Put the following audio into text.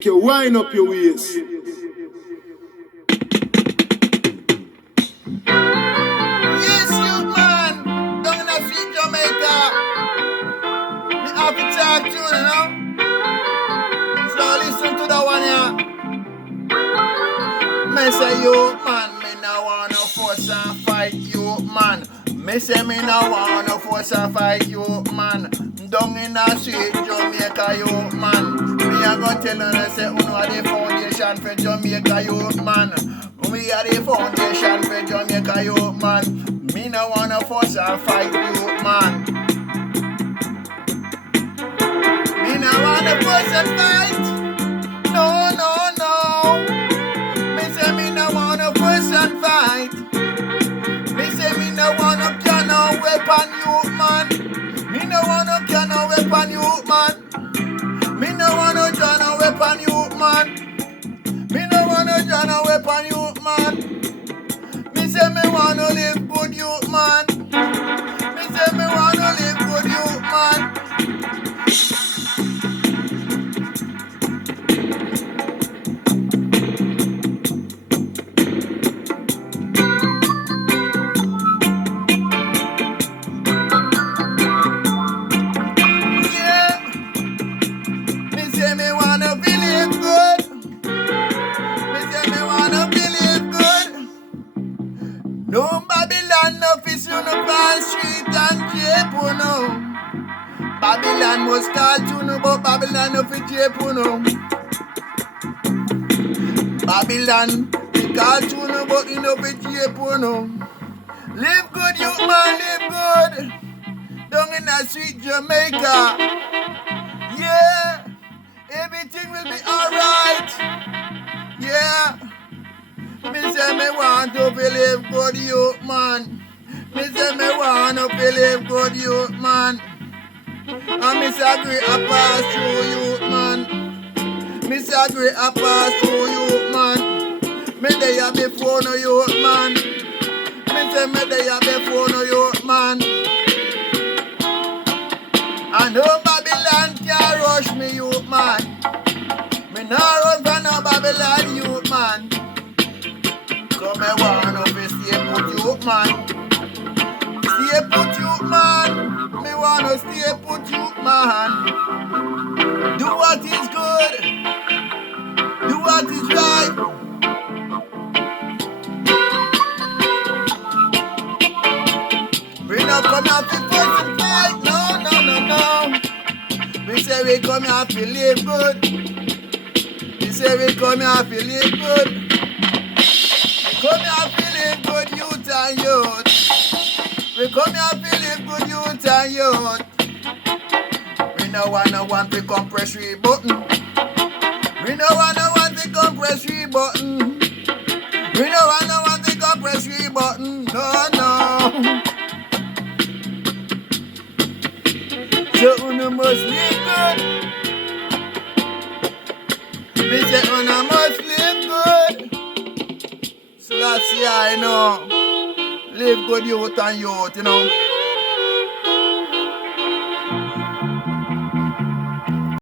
You wind up your waist. Yes, youthman, down in the street Jamaica. Me have to talk to you, So listen to the one here. Me say youthman, me no wanna force and fight youthman. Me say me no wanna force and fight youthman. Down in the street Jamaica youthman. Me a go tell you say uno are the foundation for Jamaica youthman. We are the foundation for Jamaica youthman. Me no wanna force and fight youthman. Me no wanna force and fight. No, no, no. Me say me no wanna force and fight. Me say me no wanna carry no weapon youthman. Me no wanna carry no weapon youthman. Me no wanna join a weapon youthman. Me no wanna join a weapon youthman. Me say me wanna live good youthman. Me say me wanna live good youthman. Yeah. Me say me wanna believe good. Me say me wanna believe good. No Babylon no fish on the Pan Street and jape no. Babylon must call to no, but Babylon no fit jape no. Babylon we call to no, but he no fit jape no. Live good, youth man, live good. Down in that sweet Jamaica. Yeah, everything will be alright. Yeah. Me say me want to believe good youth man. Me say me want to believe good youth man. And me say agree a pass through youth man. Me say agree a pass through youth man. Me there before no youth man. Me say me there before no youth man. And no Babylon can rush me youth man. Me no run from no Babylon youth man. So me wanna be stay put youth man. Stay put youth man. Me wanna stay put youth man. Do what is good. Do what is right. We not come here to fuss and fight. No, no, no, no. We say we come here to live good. We say we come here to live good. Come here feeling good youth and youth. We come here feeling good youth and youth. We no want to compress we button. We no want to compress we button. We no want to compress we button. No, no. So una must live good. We say una must live good. So that's I know. Live good youth and youth,